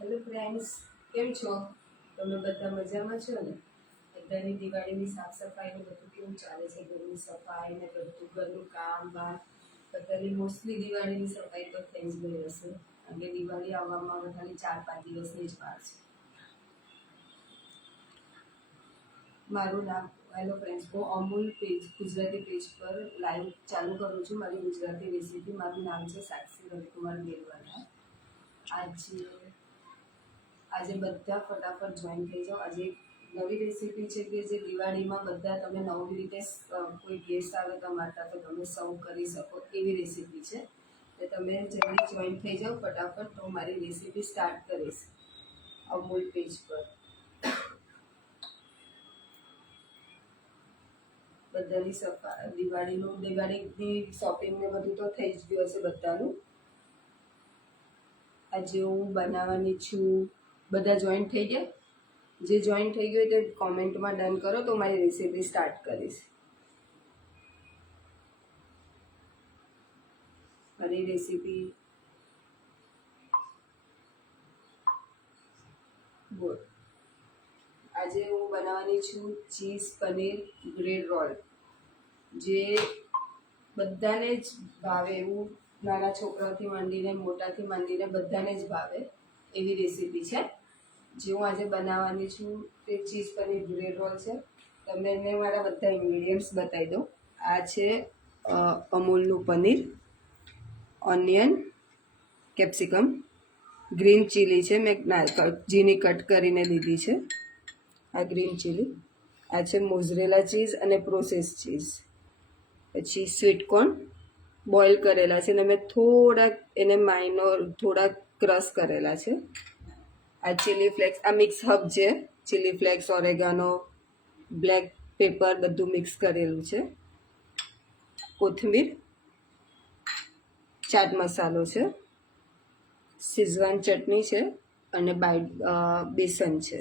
Hello friends, કેમ છો? તમે બધા મજામાં છો ને? બધાની દિવાળીની સાફ સફાઈ ને બધું કેવું ચાલે છે? ઘરની સફાઈ ને બધું ઘરનું કામ બાર બધાની મોસ્ટલી દિવાળીની સફાઈ તો થઈ જ ગઈ હશે. અને દિવાળી આવવામાં હવે ખાલી 4-5 દિવસની જ વાર છે. મારું નામ હેલો ફ્રેન્ડ્સ, હું અમૂલ પેજ ગુજરાતી પેજ પર લાઈવ ચાલુ કરું છું મારી ગુજરાતી રેસીપી. મારું નામ છે સાક્ષી રવિકુમાર બેલવાલા. આજે બધા ફટાફટ જોઈન થઈ જાઓ. આજે નવી રેસીપી છે કે જે દિવાળીમાં બધા તમે નવી રીતે કોઈ ગેસ્ટ આવે તમારા તો તમે સર્વ કરી શકો એવી રેસીપી છે. એટલે તમે જલ્દી જોઈન થઈ જાઓ ફટાફટ. તો મારી રેસીપી સ્ટાર્ટ કરીશ અમૂલ પેજ પર. બધાની દિવાળીની શોપિંગ ને બધું તો થઈ જ ગયું હશે બધાનું. આજે હું બનાવવાની છું. બધા જોઈન થઈ ગયા? જે જોઈન થઈ ગયું તે કોમેન્ટમાં ડન કરો તો મારી રેસીપી સ્ટાર્ટ કરીશ. મારી રેસીપી બોલ. આજે હું બનાવવાની છું ચીઝ પનીર બ્રેડ રોલ, જે બધાને જ ભાવે એવું. નાના છોકરાઓથી માંડીને મોટાથી માંડીને બધાને જ ભાવે એવી રેસીપી છે. જે હું આજે બનાવવાની છું તે ચીઝ પનીર બ્રેડ રોલ છે. તમને મારા બધા ઇન્ગ્રીડિયન્ટ્સ બતાવી દઉં. આ છે અમૂલનું paneer, onion, capsicum, green chilli છે, મેં ઝીણી કટ કરીને લીધી છે. આ ગ્રીન ચીલી. આ છે મોઝરેલા ચીઝ અને પ્રોસેસ ચીઝ. પછી સ્વીટકોર્ન બોઇલ કરેલા છે અને મેં થોડાક ક્રશ કરેલા છે. આ ચીલી ફ્લેક્સ, આ મિક્સ હબ છે. Chilli flakes, oregano, black paper બધું મિક્સ કરેલું છે. કોથમીર, ચાટ મસાલો છે, શીઝવાન ચટણી છે અને બેસન છે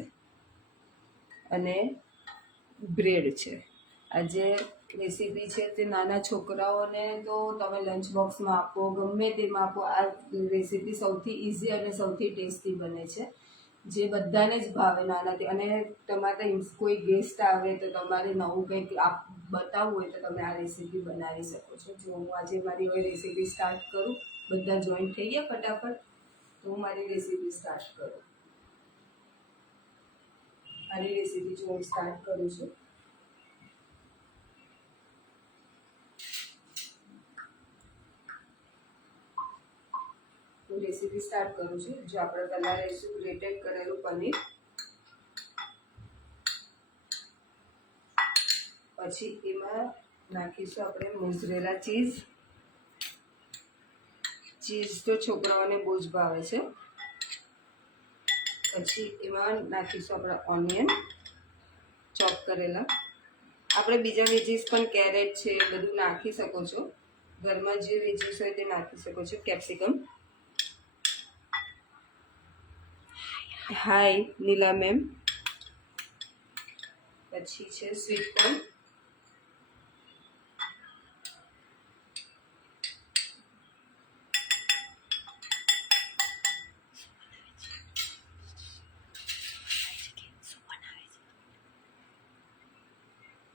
અને બ્રેડ છે. આ જે રેસીપી છે તે નાના છોકરાઓને તો તમે લંચ બોક્સમાં આપો, ગમે તેમાં આપો. આ રેસીપી સૌથી ઇઝી અને સૌથી ટેસ્ટી બને છે, જે બધાને જ ભાવે નાનાથી. અને તમારે કોઈ ગેસ્ટ આવે તો તમારે નવું કંઈક બતાવવું હોય તો તમે આ રેસીપી બનાવી શકો છો. જો હું આજે મારી હવે રેસીપી સ્ટાર્ટ કરું. બધા જોઈન થઈ ગયા ફટાફટ? તો હું મારી રેસીપી સ્ટાર્ટ કરું. મારી રેસીપી જો હું સ્ટાર્ટ કરું છું. હું રેસીપી સ્ટાર્ટ કરું છું. જો આપણે પહેલાં લઈશું ગ્રેટેડ કરેલું પનીર, પછી એમાં નાખીશું આપણે મોઝરેલા ચીઝ. ચીઝ તો છોકરાઓને બહુ જ ભાવે છે. પછી એમાં નાખીશું આપણે ઓનિયન ચોપ કરેલા. આપણે બીજા વેજીસ પણ કેરેટ છે બધું નાખી શકો છો. ઘરમાં જે વેજીસ હોય તે નાખી શકો છો. કેપ્સિકમ. હાય નીલા મેમ. પછી છે સ્વીટકોર્ન.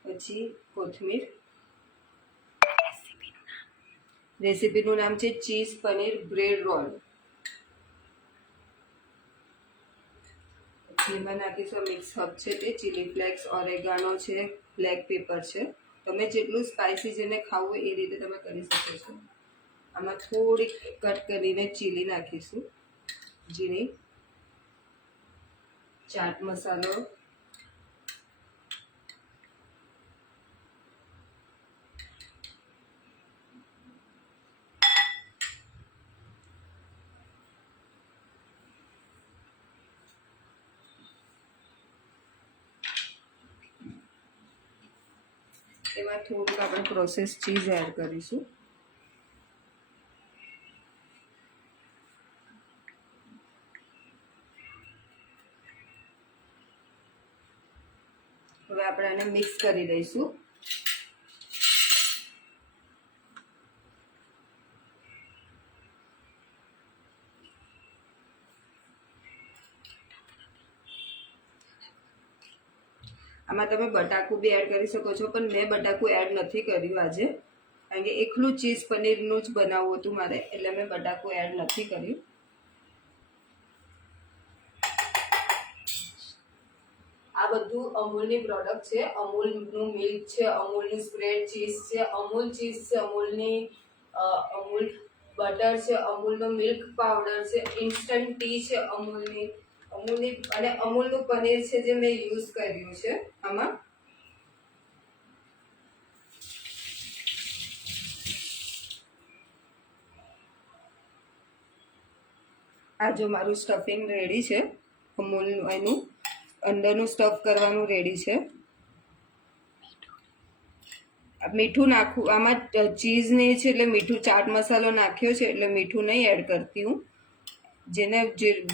પછી કોથમીર. રેસીપીનું નામ છે ચીઝ પનીર બ્રેડ રોલ. એમાં નાખીશું મિક્સ હબ છે તે ચીલી ફ્લેક્સ, ઓરેગાનો છે, બ્લેક પેપર છે. તમે જેટલું સ્પાઇસી જેને ખાવું એ રીતે તમે કરી શકો છો. આમાં થોડીક કટ કરીને ચીલી નાખીશું, ઝીણી. ચાટ મસાલો, એમાં થોડુંક આપણે પ્રોસેસ ચીઝ એડ કરીશું. હવે આપણે આને મિક્સ કરી દઈશું. આમાં તમે બટાકું બી એડ કરી શકો છો, પણ મેં બટાકું એડ નથી કર્યું આજે, કારણ કે એકલું ચીઝ પનીરનું જ બનાવવું હતું મારે, એટલે મેં બટાકું એડ નથી કર્યું. આ બધું અમૂલની પ્રોડક્ટ છે. અમૂલનું મિલ્ક છે, અમૂલની સ્પ્રેડ ચીઝ છે, અમૂલ ચીઝ છે, અમૂલ બટર છે, અમૂલનો મિલ્ક પાવડર છે, ઇન્સ્ટન્ટ ટી છે અમૂલની અને અમૂલનું પનીર છે જે મેં યુઝ કર્યું છે આમાં. આ જો મારું સ્ટફિંગ રેડી છે, અમૂલનું એનું અંદરનું સ્ટફ કરવાનું રેડી છે. મીઠું નાખવું આમાં, ચીઝ નહીં છે એટલે મીઠું, ચાટ મસાલો નાખ્યો છે એટલે મીઠું નહીં એડ કરતી હું. જે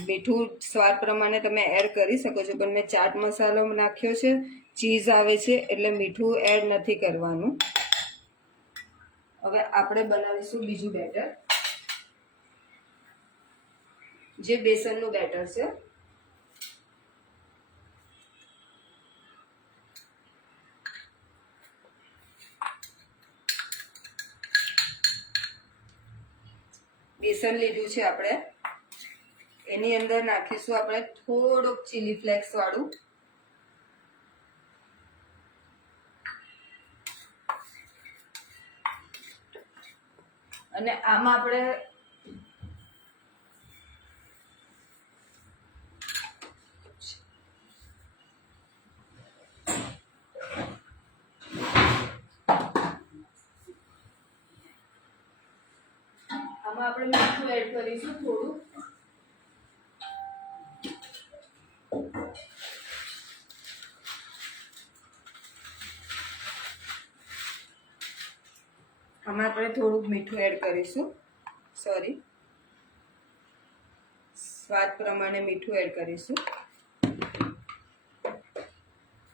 મીઠું સ્વાદ પ્રમાણે તમે એડ કરી શકો છો, પણ મેં ચાટ મસાલો નાખ્યો છે, ચીઝ આવે છે એટલે મીઠું એડ નથી કરવાનું. હવે આપણે બનાવીશું બીજું બેટર, જે બેસનનું બેટર છે. બેસન લીધું છે આપણે, એની અંદર નાખીશું આપણે થોડુંક ચીલી ફ્લેક્સ વાળું, અને આમાં આપણે મીઠું એડ કરીશું થોડું. આમાં આપણે થોડુંક મીઠું એડ કરીશું, સ્વાદ પ્રમાણે મીઠું એડ કરીશું,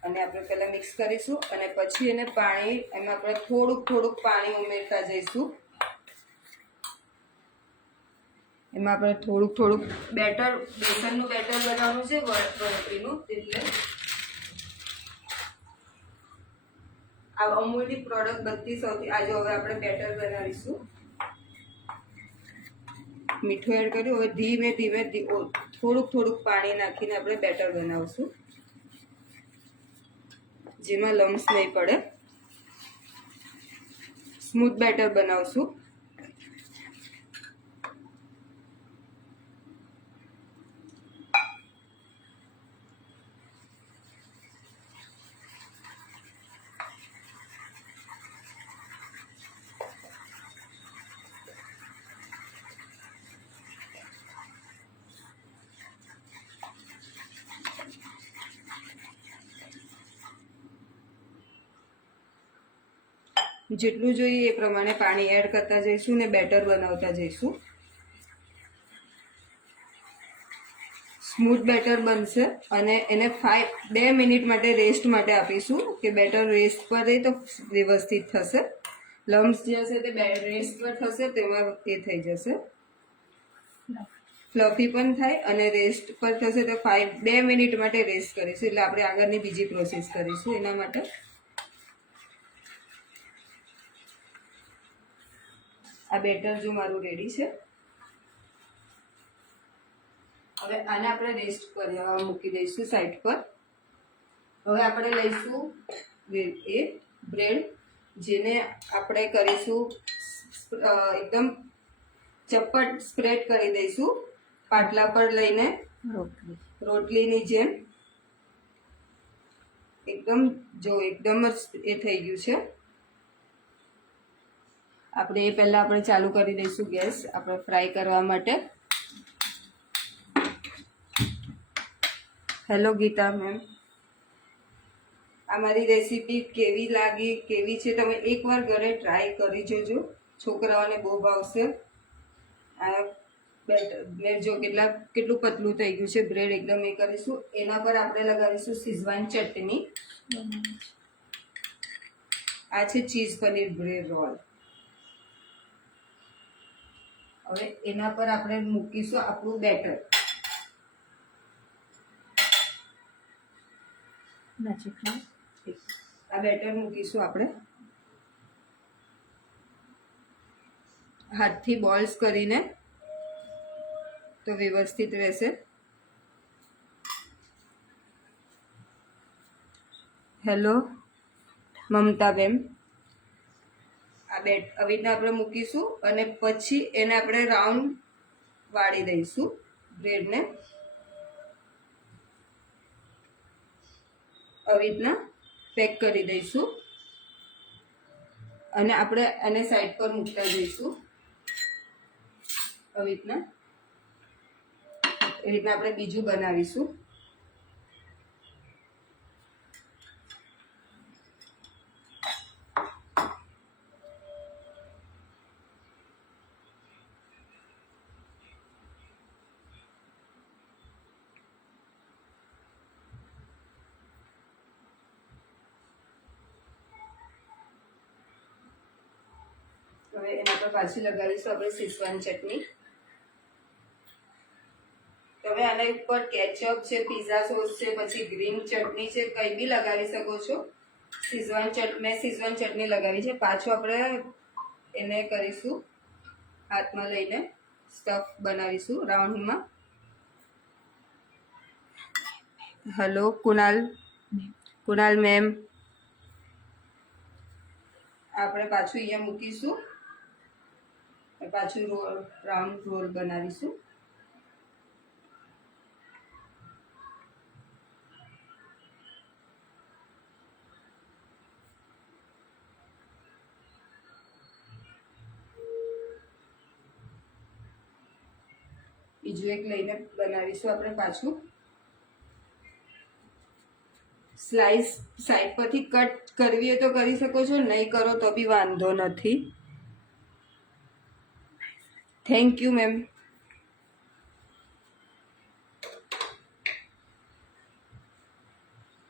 અને આપણે પહેલા મિક્સ કરીશું અને પછી એને પાણી, એમાં આપણે થોડુંક પાણી ઉમેરતા જઈશું. એમાં આપણે થોડુંક બેટર, બેસનનું બેટર બનાવવાનું છે વળપીનું, એટલે આ અમૂલની પ્રોડક્ટ બધી સૌથી. આજે હવે આપણે બેટર બનાવીશું. મીઠું એડ કર્યું, હવે ધીમે ધીમે થોડુંક પાણી નાખીને આપણે બેટર બનાવશું, જેમાં લમ્સ નહીં પડે. સ્મૂથ બેટર બનાવશું. જેટલું જોઈએ એ પ્રમાણે પાણી એડ કરતા જઈશું ને બેટર બનાવતા જઈશું. સ્મૂથ બેટર બનશે અને એને 2 મિનિટ માટે રેસ્ટ માટે આપીશું, કે બેટર રેસ્ટ પર રહે તો વ્યવસ્થિત થશે. લમ્સ જે હશે તે રેસ્ટ પર થશે, તેમાં એ થઈ જશે, ફ્લફી પણ થાય અને રેસ્ટ પર થશે. તો 2 મિનિટ માટે રેસ્ટ કરીશું, એટલે આપણે આગળની બીજી પ્રોસેસ કરીશું. એના માટે આ બેટર જો મારું રેડી છે. હવે આને આપણે રેસ્ટ કરવા મૂકી દઈશું સાઈડ પર. હવે આપણે લઈશું એ બ્રેડ, જેને આપણે કરીશું એકદમ ચપટ સ્પ્રેડ કરી દઈશું પાટલા પર લઈને, રોટલીની જેમ. એકદમ જ એ થઈ ગયું છે. આપણે એ પહેલા આપણે ચાલુ કરી દઈશું ગેસ, આપણે ફ્રાય કરવા માટે. હેલો ગીતા મેમ, આ મારી રેસીપી કેવી લાગી, કેવી છે, તમે એકવાર ઘરે ટ્રાય કરી જોજો, છોકરાઓને બહુ ભાવશે. આ બેટર જો કેટલું પતલું થઈ ગયું છે. બ્રેડ એકદમ એ કરીશું. એના પર આપણે લગાવીશું શીઝવાન ચટણી. આ છે ચીઝ પનીર બ્રેડ રોલ. હવે એના પર આપણે મૂકીશું આપણું બેટર. આ બેટર મૂકીશું આપણે હાથથી બોલ્સ કરીને તો વ્યવસ્થિત રહેશે. હેલો મમતાબેન, આ આવી રીતના આપણે મૂકીશું અને પછી એને આપણે રાઉન્ડ વાળી દઈશું બ્રેડને. આવી રીતના પેક કરી દઈશું અને આપણે એને સાઈડ પર મૂકતા જઈશું. આવી રીતના આપણે બીજું બનાવીશું. હવે એના પર પાછી લગાવીશું આપણે શેઝવાન ચટણી. તમે આના ઉપર કેચઅપ છે, પિઝા સોસ છે, પછી ગ્રીન ચટણી છે, કંઈ બી લગાવી શકો છો. મેં શેઝવાન ચટણી લગાવી છે. પાછું આપણે એને કરીશું, હાથમાં લઈને સ્ટફ બનાવીશું રાઉન્ડમાં. હેલો કુણાલ મેમ, આપણે પાછું અહીંયા મૂકીશું, પાછું રાઉન્ડ રોલ બનાવીશું. બીજું એક લઈને બનાવીશું આપણે પાછું. સ્લાઇસ સાઈડ પરથી કટ કરવી હોય તો કરી શકો છો, નહીં કરો તો બી વાંધો નથી. Thank you ma'am.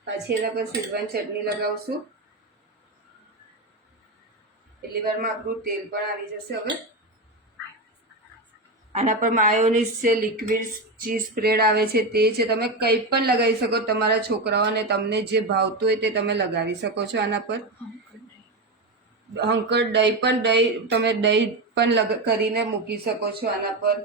પછી એના પર શેઝવાન ચટણી લગાવશું. એટલી વારમાં આપણું તેલ પણ આવી જશે. હવે આના પર માયોનીઝ છે, લિક્વિડ ચીઝ સ્પ્રેડ આવે છે, તે છે. તમે કંઈ પણ લગાવી શકો. તમારા છોકરાઓને તમને જે ભાવતું હોય તે તમે લગાવી શકો છો. આના પર હંકર દહીં તમે દહીં પણ કરીને મૂકી શકો છો આના પર.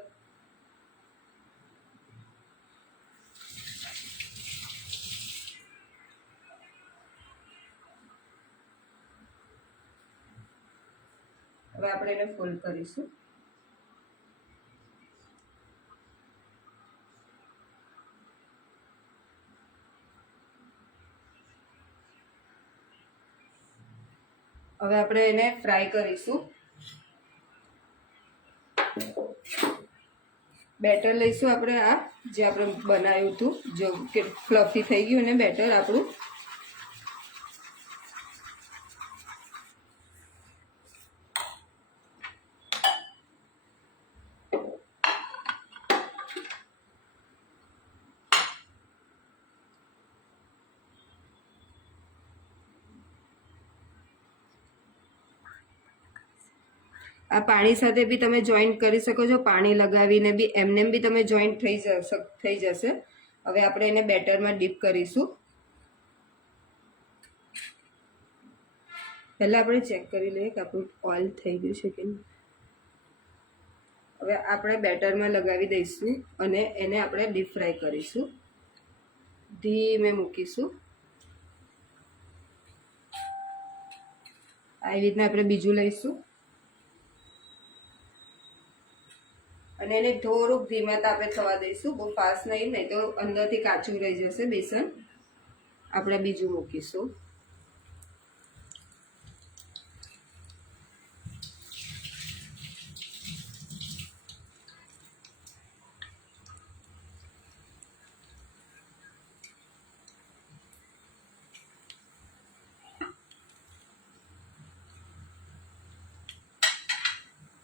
હવે આપણે એને ફોલ્ડ કરીશું. હવે આપણે એને ફ્રાય કરીશું. બેટર લઈશું આપણે, આ જે આપણે બનાવ્યું હતું, જો કે ફ્લફી થઈ ગયું ને બેટર આપણું. આ પાણી સાથે બી તમે જોઈન્ટ કરી શકો છો. પાણી લગાવીને બી એમને બી તમે જોઈન્ટ થઈ જશે. હવે આપણે એને બેટરમાં ડીપ કરીશું. પહેલાં આપણે ચેક કરી લઈએ કે આપણું ઓઇલ થઈ ગયું છે કે નહીં. હવે આપણે બેટરમાં લગાવી દઈશું અને એને આપણે ડીપ ફ્રાય કરીશું. ધીમે મૂકીશું. આવી રીતના આપણે બીજું લઈશું અને એને થોડુંક ધીમા તાપે થવા દઈશું. બહુ ફાસ્ટ નહીં તો અંદરથી કાચું રહી જશે બેસન. આપણે બીજું મૂકીશું.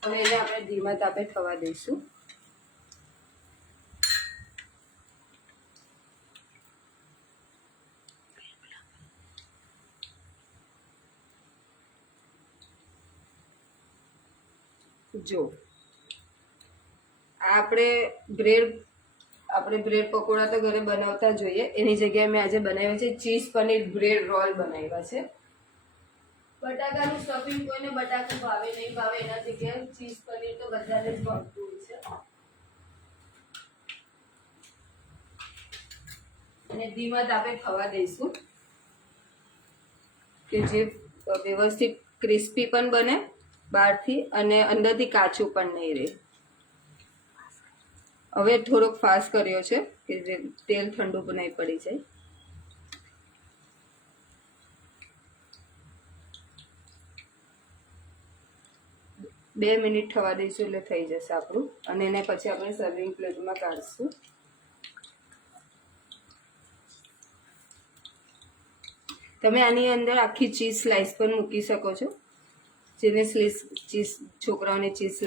હવે એને આપણે ધીમા તાપે થવા દઈશું. જો આપણે બ્રેડ આપણે બ્રેડ પકોડા તો ઘરે બનાવતા જોઈએ, એની જગ્યાએ મેં આજે બનાવ્યા છે ચીઝ પનીર બ્રેડ રોલ બનાવ્યા છે. બટાકાનું સ્ટફિંગ કોઈને બટાકું ભાવે નહીં ભાવે, એના જગ્યાએ ચીઝ પનીર તો બધાને જ ભાવતું હોય છે. અને ધીમા તાપે થવા દઈશું કે જે વ્યવસ્થિત ક્રિસ્પી પણ બને બહારથી અને અંદરથી કાચું પણ નહીં રહે. હવે થોડોક ફાસ્ટ કર્યો છે કે જે તેલ ઠંડુ પણ નહીં પડી જાય. બે મિનિટ થવા દઈશું એટલે થઈ જશે આપણું, અને એને પછી આપણે સર્વિંગ પ્લેટમાં કાઢીશું. તમે આની અંદર આખી ચીઝ સ્લાઇસ પણ મૂકી શકો છો, જેને ચીઝ છોકરાઓને ચીઝ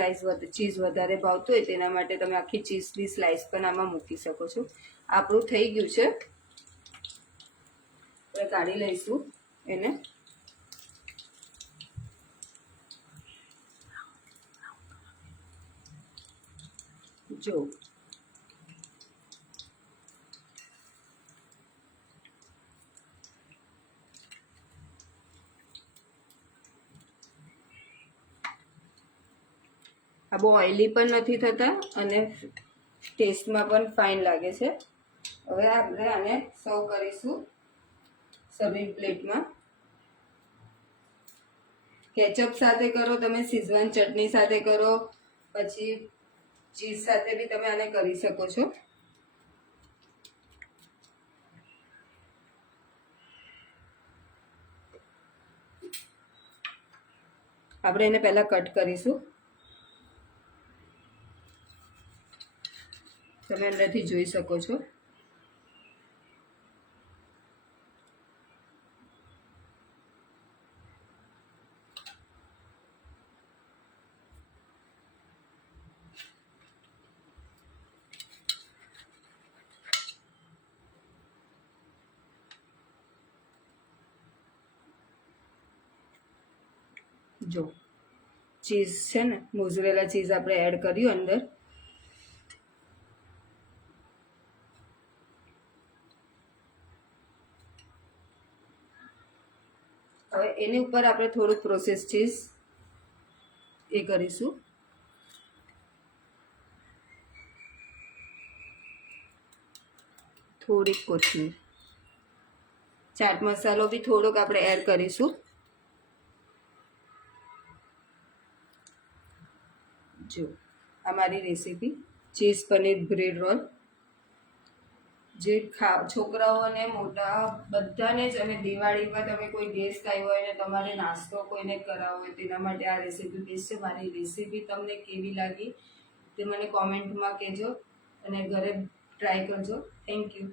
વધારે ભાવતું હોય તેના માટે તમે આખી ચીઝની સ્લાઇસ પણ આમાં મૂકી શકો છો. આપણું થઈ ગયું છે, આપણે કાઢી લઈશું એને. જો આ બહુ ઓઇલી પણ નથી થતા અને ટેસ્ટમાં પણ ફાઇન લાગે છે. હવે આપણે આને સર્વ કરીશું સર્વિંગ પ્લેટમાં. કેચઅપ સાથે કરો તમે, શીઝવાન ચટણી સાથે કરો, પછી ચીઝ સાથે બી તમે આને કરી શકો છો. આપણે એને પહેલા કટ કરીશું. તમે અંદરથી જોઈ શકો છો. જો ચીઝ છે ને, મોઝરેલા ચીઝ આપણે એડ કર્યું અંદર. હવે એની ઉપર આપણે થોડુંક પ્રોસેસ ચીઝ એ કરીશું. થોડીક કોથમીર, ચાટ મસાલો બી થોડોક આપણે એડ કરીશું. જો આ મારી recipe cheese paneer bread roll, જે છોકરાઓ અને મોટા બધાને જ, અને દિવાળીમાં તમે કોઈ ગેસ્ટ આવ્યો હોય ને તમારે નાસ્તો કોઈને કરાવવો હોય તેના માટે આ રેસીપી બેસ્ટ છે. મારી રેસીપી તમને કેવી લાગી તે મને કોમેન્ટમાં કહેજો અને ઘરે ટ્રાય કરજો. Thank you.